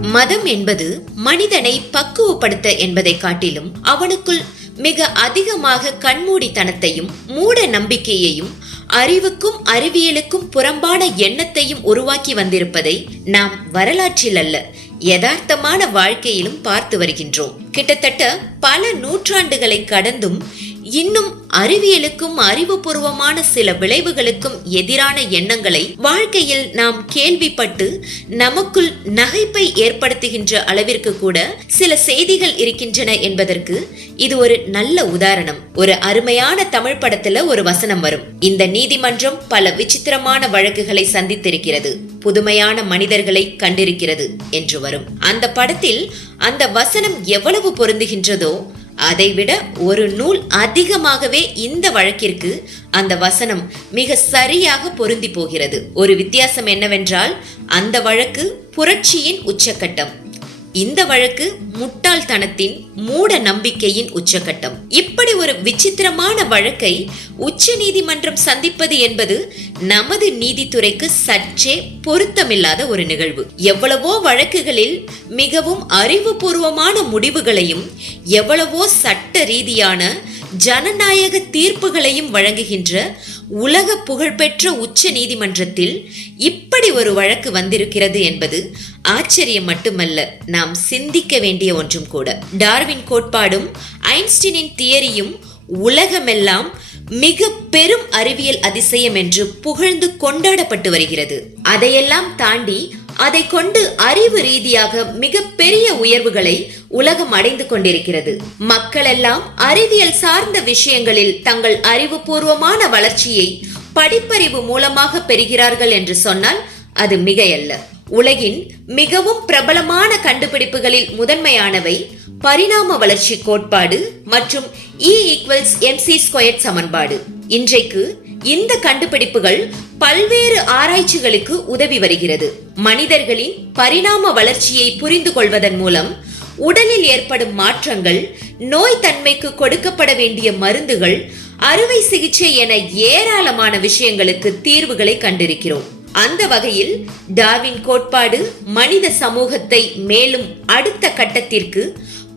மதம் என்பது மனிதனை பக்குவப்படுத்த என்பதை காட்டிலும் அவனுக்குள் மிக அதிகமாக கண்மூடித்தனத்தையும் மூட நம்பிக்கையையும் அறிவுக்கும் அறிவியலுக்கும் புறம்பான எண்ணத்தையும் உருவாக்கி வந்திருப்பதை நாம் வரலாற்றில் அல்ல யதார்த்தமான வாழ்க்கையிலும் பார்த்து வருகின்றோம். கிட்டத்தட்ட பல நூற்றாண்டுகளை கடந்தும் இன்னும் அறிவியலுக்கும் அறிவுபூர்வமான சில விளைவுகளுக்கும் எதிரான எண்ணங்களை வாழ்க்கையில் நாம் கேள்விப்பட்டு நமக்குள் நகைப்பை ஏற்படுத்துகின்ற அளவிற்கு கூட சில செய்திகள் இருக்கின்றன என்பதற்கு இது ஒரு நல்ல உதாரணம். ஒரு அருமையான தமிழ் படத்துல ஒரு வசனம் வரும். இந்த நீதிமன்றம் பல விசித்திரமான வழக்குகளை சந்தித்திருக்கிறது. புதுமையான மனிதர்களை கண்டிருக்கிறது என்று வரும். அந்த படத்தில் அந்த வசனம் எவ்வளவு பொருந்துகின்றதோ அதைவிட ஒரு நூல் அதிகமாகவே இந்த வழக்கிற்கு அந்த வசனம் மிக சரியாக பொருந்தி போகிறது. ஒரு வித்தியாசம் என்னவென்றால் அந்த வழக்கு புரட்சியின் உச்சக்கட்டம். இந்த வழக்கு முட்டாள்தனத்தின் மூட நம்பிக்கையின் உச்சகட்டம். இப்படி ஒரு விசித்திரமான வழக்கை உச்ச நீதிமன்றம் சந்திப்பது என்பது நமது நீதித்துறைக்கு சற்றே பொருத்தமில்லாத ஒரு நிகழ்வு. எவ்வளவோ வழக்குகளில் மிகவும் அறிவுபூர்வமான முடிவுகளையும் எவ்வளவோ சட்ட ரீதியான ஜனநாயக தீர்ப்புகளையும் வழங்குகின்ற உலக புகழ்பெற்ற உச்ச நீதிமன்றத்தில் இப்படி ஒரு வழக்கு வந்திருக்கிறது என்பது ஆச்சரியம் மட்டுமல்ல. நாம் சிந்திக்க வேண்டிய ஒன்றும் கூட. டார்வின் கோட்பாடும் ஐன்ஸ்டீனின் தியரியும் உலகமெல்லாம் மிக பெரும் அறிவியல் அதிசயம் என்று புகழ்ந்து கொண்டாடப்பட்டு வருகிறது. அதையெல்லாம் தாண்டி அதை கொண்டு அறிவு ரீதியாக மிக பெரிய உயர்வுகளை உலகம் அடைந்து கொண்டிருக்கிறது. மக்கள் எல்லாம் அறிவியல் சார்ந்த விஷயங்களில் தங்கள் அறிவுபூர்வமான வளர்ச்சியை படிப்பறிவு மூலமாக பெறுகிறார்கள் என்று சொன்னால் அது மிகையல்ல. உலகின் மிகவும் பிரபலமான கண்டுபிடிப்புகளில் முதன்மையானவை பரிணாம வளர்ச்சி கோட்பாடு மற்றும் இ ஈக்வல்ஸ் எம்சி ஸ்கொயர் சமன்பாடு. இன்றைக்கு இந்த கண்டுபிடிப்புகள் பல்வேறு ஆராய்ச்சிகளுக்கு உதவி வருகிறது. மனிதர்களின் பரிணாம வளர்ச்சியை புரிந்து கொள்வதன் மூலம் உடலில் ஏற்படும் மாற்றங்கள் நோய் தன்மைக்கு கொடுக்கப்பட வேண்டிய மருந்துகள் அறுவை சிகிச்சை என ஏராளமான விஷயங்களுக்கு தீர்வுகளை கண்டிருக்கிறோம். அந்த வகையில் டார்வின் கோட்பாடு மனித சமூகத்தை மேலும் அடுத்த கட்டத்திற்கு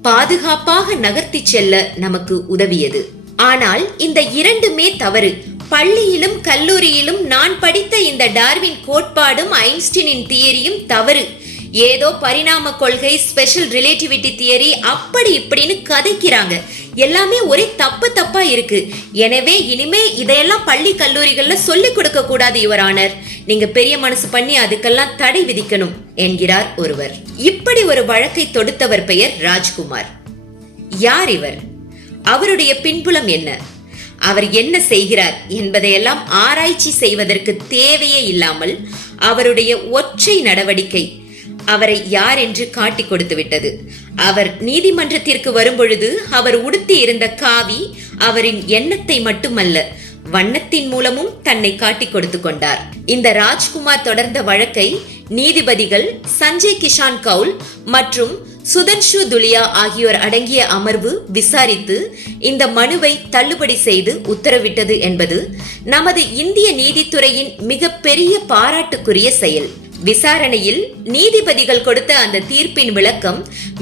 பாதுகாப்பாக நகர்த்தி செல்ல நமக்கு உதவியது. ஆனால் இந்த இரண்டுமே தவறு. பள்ளியிலும் கல்லூரியிலும் நான் படித்த இந்த டார்வின் கோட்பாடும் ஐன்ஸ்டீனின் தியரியும் தவறு. ஏதோ பரிணாம கொள்கை ஸ்பெஷல் ரிலேட்டிவிட்டி தியரி அப்படி இப்படின்னு கதைக்கிறாங்க. எல்லாமே ஒரே தப்பு தப்பா இருக்கு. எனவே இனிமே இதையெல்லாம் பள்ளி கல்லூரிகள்ல சொல்லிக் கொடுக்க கூடாது யுவர் ஆனர். நீங்க பெரிய மனசு பண்ணி அதுக்கெல்லாம் தடை விதிக்கணும் என்கிறார் ஒருவர். இப்படி ஒரு வழக்கை தொடுத்தவர் பெயர் ராஜ்குமார். யார் இவர்? அவருடைய பின்புலம் என்ன? அவர் என்ன செய்கிறார் என்பதையெல்லாம் ஆராய்ச்சி செய்வதற்கு தேவையே இல்லாமல் அவருடைய ஒற்றை நடவடிக்கை அவரை யார் என்று காட்டி கொடுத்து விட்டது. அவர் நீதிமன்றத்திற்கு வரும்பொழுது அவர் உடுத்தி இருந்த காவி அவரின் எண்ணத்தை மட்டுமல்ல வண்ணத்தின் மூலமும் தன்னை காட்டிக் கொடுத்து கொண்டார். இந்த ராஜ்குமார் தொடர்ந்த வழக்கை நீதிபதிகள் சஞ்சய் கிஷான் கவுல் மற்றும் சுதன்ஷு துலியா ஆகியோர் அடங்கிய அமர்வு விசாரித்து இந்த மனுவை தள்ளுபடி செய்து உத்தரவிட்டது என்பது நமது இந்திய நீதித்துறையின் மிகப்பெரிய பாராட்டுக்குரிய செயல். விசாரணையில் நீதிபதிகள் கொடுத்த அந்த தீர்ப்பின் விளக்கம்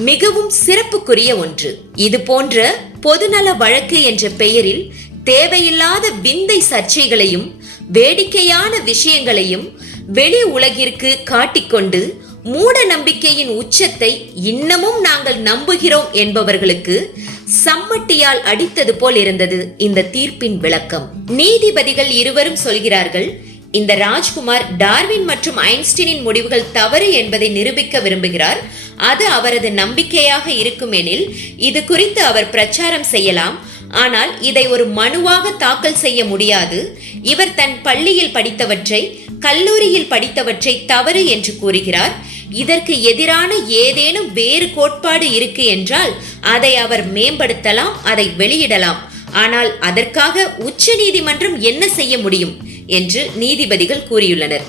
மிகவும் சிறப்புக்குரிய ஒன்று. இது போன்ற பொதுநல வழக்கு என்ற பெயரில் தேவையில்லாத விந்தை சர்ச்சைகளையும் வேடிக்கையான விஷயங்களையும் வெளி உலகிற்கு காட்டிக்கொண்டு மூட நம்பிக்கையின் உச்சத்தை இன்னமும் நாங்கள் நம்புகிறோம் என்பவர்களுக்கு சம்மட்டியால் அடித்தது போல் இருந்தது இந்த தீர்ப்பின் விளக்கம். நீதிபதிகள் இருவரும் சொல்கிறார்கள் இந்த ராஜ்குமார் டார்வின் மற்றும் ஐன்ஸ்டீனின் முடிவுகள் தவறு என்பதை நிரூபிக்க விரும்புகிறார். அது அவரது நம்பிக்கையாக இருக்கும் எனில் இது குறித்து அவர் பிரச்சாரம் செய்யலாம். ஆனால் இதை ஒரு மனுவாக தாக்கல் செய்ய முடியாது. இவர் தன் பள்ளியில் படித்தவற்றை கல்லூரியில் படித்தவற்றை தவறு என்று கூறுகிறார். இதற்கு எதிரான ஏதேனும் வேறு கோட்பாடு இருக்கு என்றால் அதை அவர் மேம்படுத்தலாம் அதை வெளியிடலாம். ஆனால் அதற்காக உச்ச நீதிமன்றம் என்ன செய்ய முடியும் என்று நீதிபதிகள் கூறியுள்ளனர்.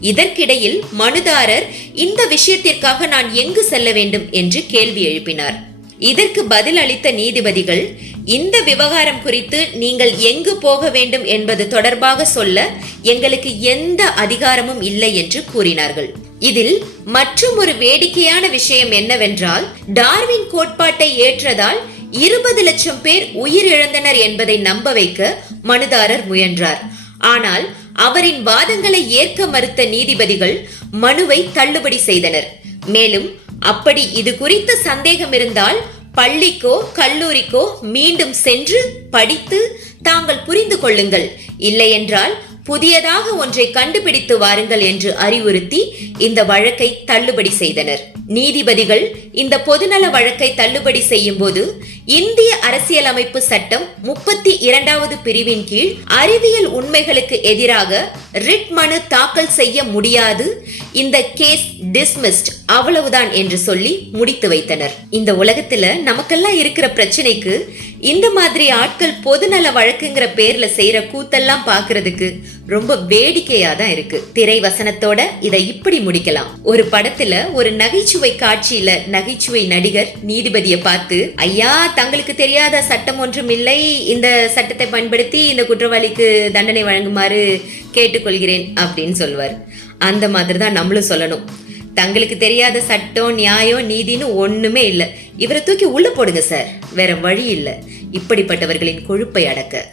இதற்கிடையில் மனுதாரர் இந்த விஷயத்திற்காக நான் எங்கு செல்ல வேண்டும்? என்று கேள்வி எழுப்பினார். இதற்கு பதில் அளித்த நீதிபதிகள் இந்த விவகாரம் குறித்து நீங்கள் எங்கு போக வேண்டும் என்பது தொடர்பாக சொல்ல எங்களுக்கு எந்த அதிகாரமும் இல்லை என்று கூறினார்கள். இதில் மற்றும் ஒரு வேடிக்கையான விஷயம் என்னவென்றால் டார்வின் கோட்பாட்டை ஏற்றதால் இருபது லட்சம் பேர் உயிரிழந்தனர் என்பதை நம்ப வைக்க மனுதாரர் முயன்றார். ஆனால் அவரின் வாதங்களை ஏற்க மறுத்த நீதிபதிகள் மனுவை தள்ளுபடி செய்தனர். மேலும் அப்படி இது குறித்த சந்தேகம் இருந்தால் பள்ளிக்கோ கல்லூரிக்கோ மீண்டும் சென்று படித்து தாங்கள் புரிந்து கொள்ளுங்கள். இல்லையென்றால் புதியதாக ஒன்றை கண்டுபிடித்து வாருங்கள் என்று அறிவுறுத்தி இந்த வழக்கை தள்ளுபடி செய்தனர். நீதிபதிகள் இந்த பொதுநல வழக்கை தள்ளுபடி செய்யும் போது இந்திய அரசியலமைப்பு சட்டம் முப்பத்தி இரண்டாவது பிரிவின் கீழ் அறிவியல் உண்மைகளுக்கு எதிராக ரிட் மனு தாக்கல் செய்ய முடியாது. இந்த கேஸ் டிஸ்மிஸ்ட் அவ்வளவுதான் என்று சொல்லி முடித்து வைத்தனர். இந்த உலகத்துல நமக்கெல்லாம் இருக்கிற பிரச்சனைக்கு இந்த மாதிரி ஆட்கள் பொதுநல வழக்குங்கிற பேர்ல செய்யற கூத்தெல்லாம் பாக்குறதுக்கு ரொம்ப வேடிக்கையா தான் இருக்கு. திரை வசனத்தோட இதை இப்படி முடிக்கலாம். ஒரு படத்துல ஒரு நகைச்சுவை காட்சியில நகைச்சுவை நடிகர் நீதிபதியை பார்த்து ஐயா தங்களுக்கு தெரியாத சட்டம் ஒன்றும் இல்லை. இந்த சட்டத்தை பயன்படுத்தி இந்த குற்றவாளிக்கு தண்டனை வழங்குமாறு கேட்டுக்கொள்கிறேன். அப்படின்னு சொல்வார். அந்த மாதிரி தான் நம்மளும் சொல்லணும். தங்களுக்கு தெரியாத சட்டம் நியாயம் நீதின்னு ஒண்ணுமே இல்லை. இவரை தூக்கி உள்ள போடுங்க சார். வேற வழி இல்லை. இப்படிப்பட்டவர்களின் கொழுப்பை அடக்க.